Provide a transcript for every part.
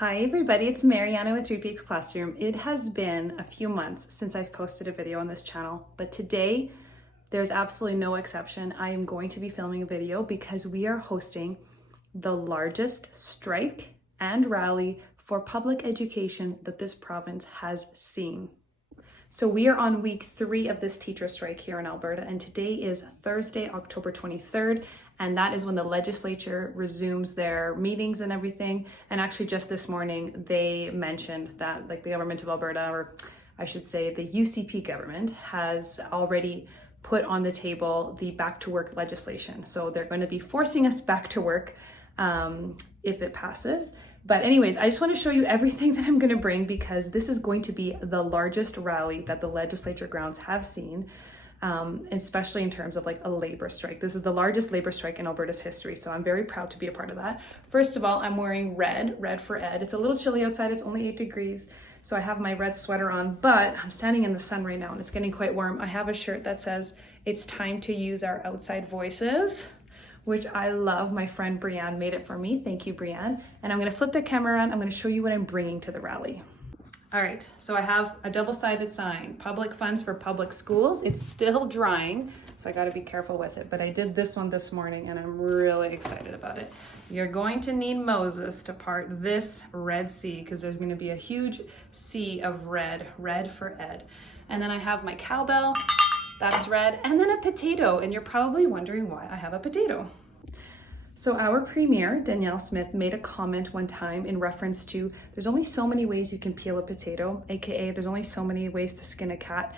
Hi everybody, it's Mariana with 3PX Classroom. It has been a few months since I've posted a video on this channel, but today there's absolutely no exception. I am going to be filming a video because we are hosting the largest strike and rally for public education that this province has seen. So we are on week 3 of this teacher strike here in Alberta, and today is Thursday, October 23rd, and that is when the legislature resumes their meetings and everything. And actually just this morning, they mentioned that the Government of Alberta, or I should say the UCP government, has already put on the table the back to work legislation. So they're going to be forcing us back to work if it passes. But anyways, I just want to show you everything that I'm going to bring because this is going to be the largest rally that the legislature grounds have seen, especially in terms of a labor strike. This is the largest labor strike in Alberta's history, so I'm very proud to be a part of that. First of all, I'm wearing red for Ed. It's a little chilly outside, it's only 8 degrees, so I have my red sweater on, but I'm standing in the sun right now and it's getting quite warm. I have a shirt that says, "It's time to use our outside voices," which I love. My friend Brianne made it for me. Thank you, Brianne. And I'm gonna flip the camera around. I'm gonna show you what I'm bringing to the rally. All right, so I have a double-sided sign, public funds for public schools. It's still drying, so I gotta be careful with it, but I did this one this morning and I'm really excited about it. You're going to need Moses to part this Red Sea because there's gonna be a huge sea of red for Ed. And then I have my cowbell, that's red, and then a potato, and you're probably wondering why I have a potato. So our premier, Danielle Smith, made a comment one time in reference to there's only so many ways you can peel a potato, aka there's only so many ways to skin a cat,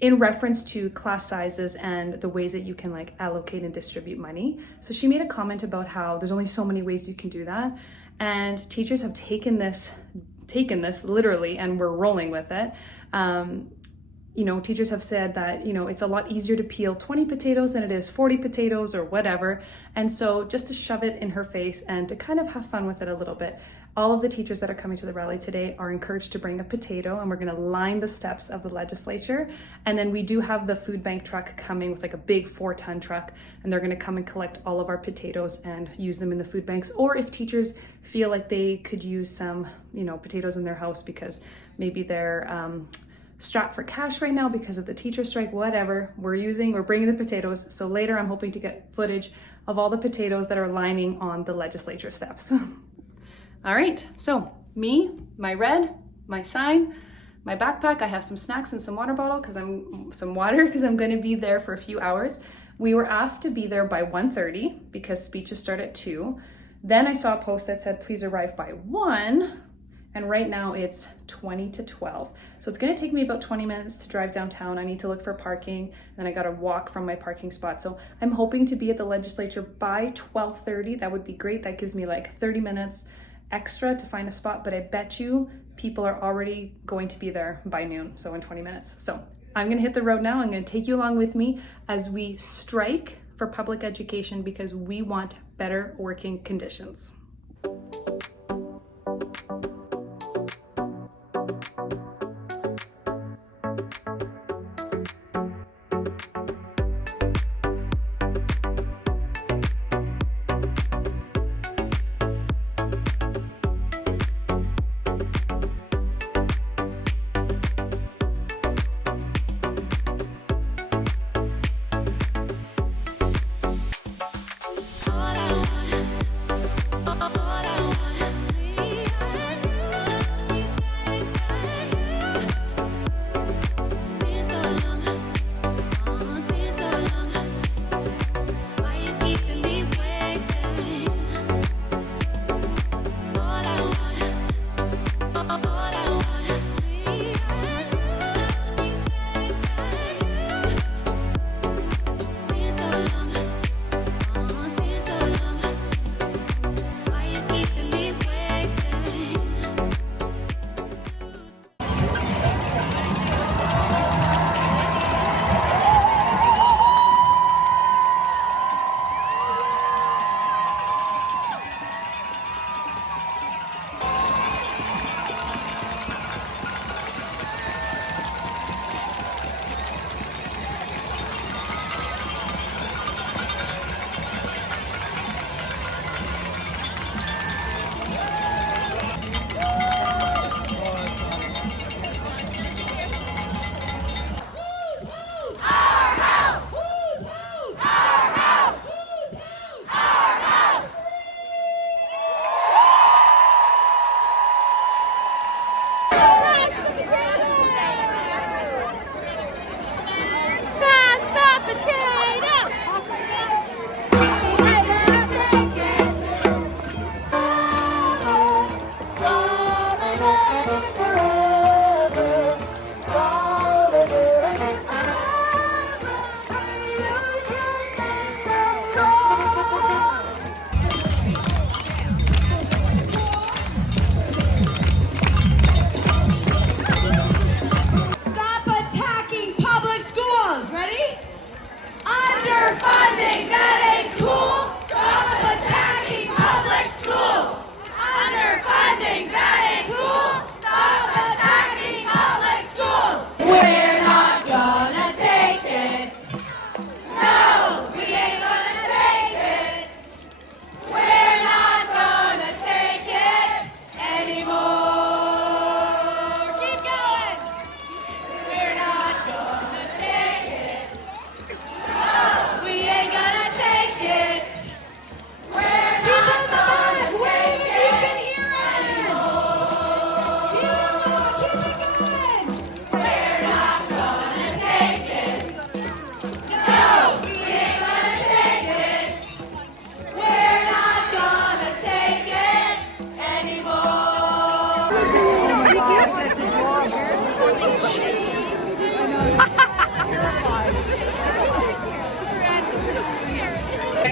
in reference to class sizes and the ways that you can allocate and distribute money. So she made a comment about how there's only so many ways you can do that, and teachers have taken this literally and we're rolling with it. Teachers have said that, it's a lot easier to peel 20 potatoes than it is 40 potatoes or whatever. And so just to shove it in her face and to kind of have fun with it a little bit, all of the teachers that are coming to the rally today are encouraged to bring a potato, and we're going to line the steps of the legislature. And then we do have the food bank truck coming with a big 4-ton truck, and they're going to come and collect all of our potatoes and use them in the food banks. Or if teachers feel like they could use some, potatoes in their house because maybe they're strapped for cash right now because of the teacher strike, whatever, we're bringing the potatoes. So later I'm hoping to get footage of all the potatoes that are lining on the legislature steps. All right, so me, my red, my sign, my backpack. I have some snacks and some water because I'm going to be there for a few hours. We were asked to be there by 1:30 because speeches start at 2. Then I saw a post that said, please arrive by 1. And right now it's 20 to 12. So it's gonna take me about 20 minutes to drive downtown. I need to look for parking, then I gotta walk from my parking spot. So I'm hoping to be at the legislature by 12:30. That would be great. That gives me 30 minutes extra to find a spot, but I bet you people are already going to be there by noon, so in 20 minutes. So I'm gonna hit the road now. I'm gonna take you along with me as we strike for public education because we want better working conditions.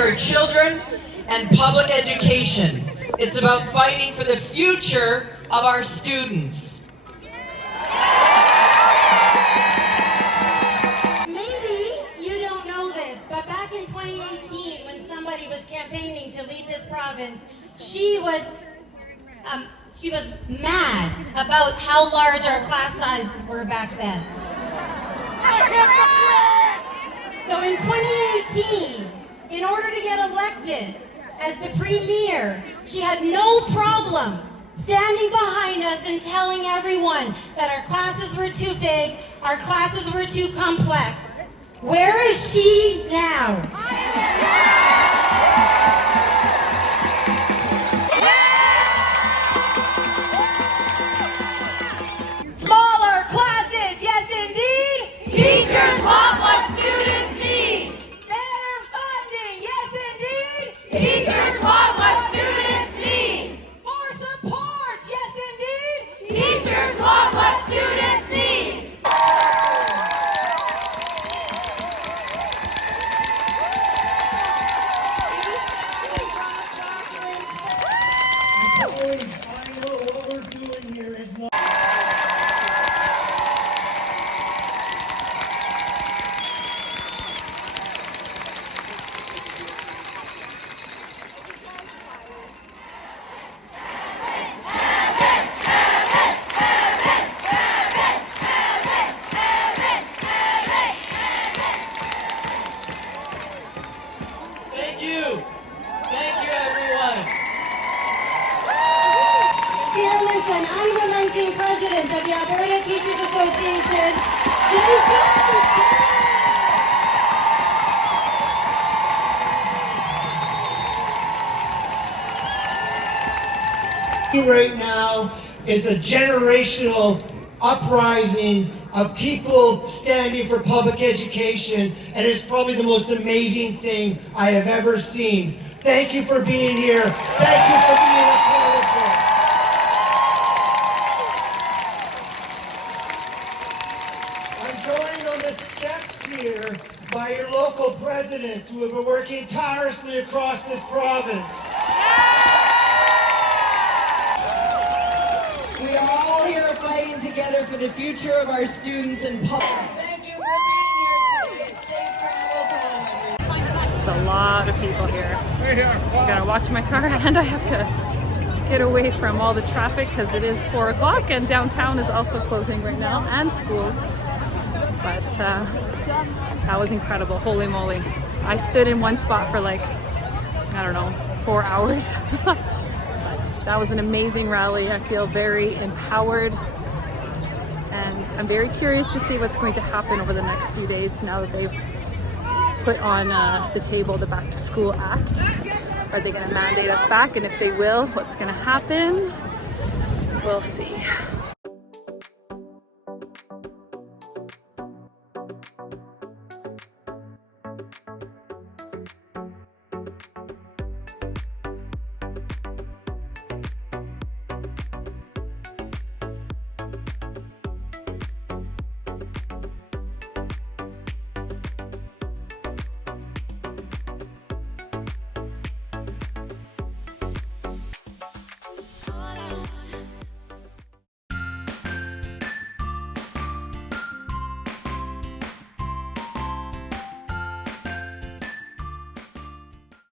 Our children and public education. It's about fighting for the future of our students. Maybe you don't know this, but back in 2018, when somebody was campaigning to lead this province, she was mad about how large our class sizes were back then. So in 2018, in order to get elected as the premier, she had no problem standing behind us and telling everyone that our classes were too big, our classes were too complex. Where is she now? Smaller classes, yes indeed. Teachers want what students need. Better funding, yes indeed. Teachers want what students need. More support, yes indeed. Teachers want what students need. Thank you, everyone. Fearless and unrelenting president of the Alberta Teachers Association, Jason. Right now is a generational uprising of people standing for public education, and it's probably the most amazing thing I have ever seen. Thank you for being here. Thank you for being a part of this. I'm joined on the steps here by your local presidents who have been working tirelessly across this province. We are all here fighting together for the future of our students and public. Thank you for being here today. Safe travels home. It's a lot of people here. I gotta watch my car and I have to get away from all the traffic because it is 4 o'clock and downtown is also closing right now, and schools. But that was incredible, holy moly. I stood in one spot for like, I don't know, 4 hours. But that was an amazing rally. I feel very empowered, and I'm very curious to see what's going to happen over the next few days now that they've put on the table the Back to School Act. Are they going to mandate us back? And if they will, what's going to happen? We'll see.